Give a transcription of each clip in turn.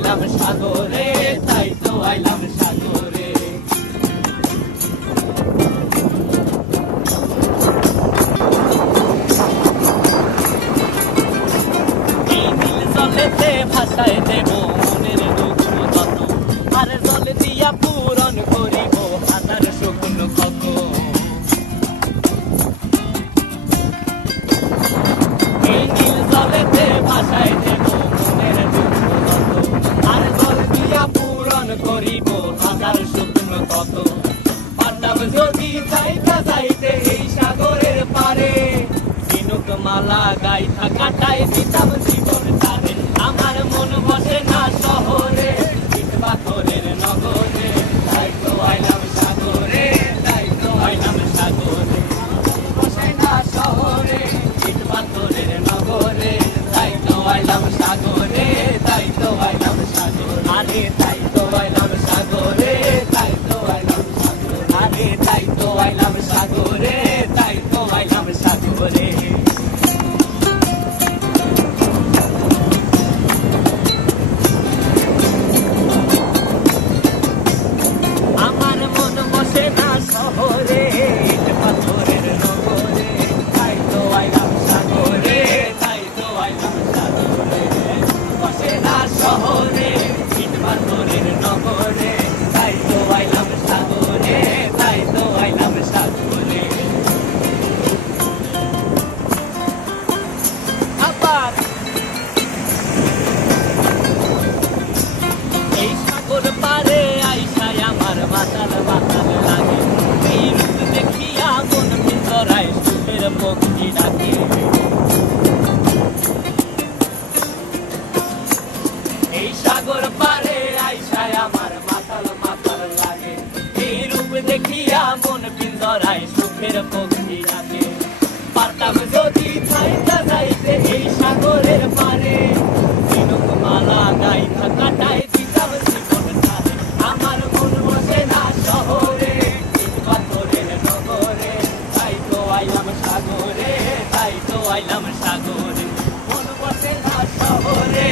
আইলাম সাগরে, তাই তো আইলাম সাগরে। এই নীল জলেতে ভাসায় দেব মনের দুঃখ যত, আর জল দিয়া পূরণ করিব হাজার শুকনো ক্ষত। এই নীল জলেতে ভাসায় দেব মনের দুঃখ যত, আর জল দিয়া পূরণ করিব হাজার শুকনো ক্ষত। পারতাম যদি যাইতা যাইতে এই সাগরের পারে, ঝিনুক মালা গাইথা কাটাই দিতাম জীবন তারে। আমার মন বসে না শহরে, ইট পাথরের নগরে, তাই তো আইলাম সাগরে, তাই তো আইলাম সাগরে। বসে না শহরে, ইট পাথরের নগরে, তাই তো আইলাম সাগরে, তাই তো আইলাম সাগরে। আরে তাই তো আইলাম সাগরে, তাই তো আইলাম সাগরে। আরে তাই তো আইলাম সাগরে, তাই তো আইলাম সাগরে। আমার মন বসে না শহরে, ইট পাথরের নগরে, তাই তো আইলাম সাগরে, তাই তো আইলাম সাগরে। বসে না শহরে, ইট পাথরের নগরে, তাই তো আইলাম সাগরে, তাই তো আইলাম সাগরে। আবার এই সাগর পারে আইসায় আমার মাতাল মাতাল লাগে, এই রূপ দেখিয়া মন ভিতরায় সুখের পক্ষী ডাকে। এই সাগর পারে আইসায় আমার মাতাল মাতাল লাগে, এই রূপ দেখিয়া মন ভিতরায় সুখের পক্ষী ডাকে। পারতাম যদি যাইতা যাইতে এই সাগরের পারে, ঝিনুক মালা গাইথা কাটাই দিতাম জীবন তারে। আমার মন বসে না শহরে, ইট পাথরের নগরে, তাই তো আইলাম সাগরে, তাই তো আইলাম সাগরে। মন বসে না শহরে,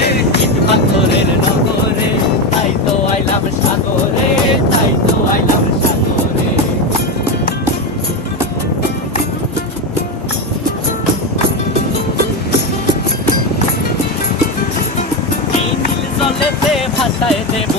ইট পাথরের নগরে, তাই তো আইলাম সাগরে, তাই তো আইলাম সাগরে। এই নীল জলেতে ভাসায় দেব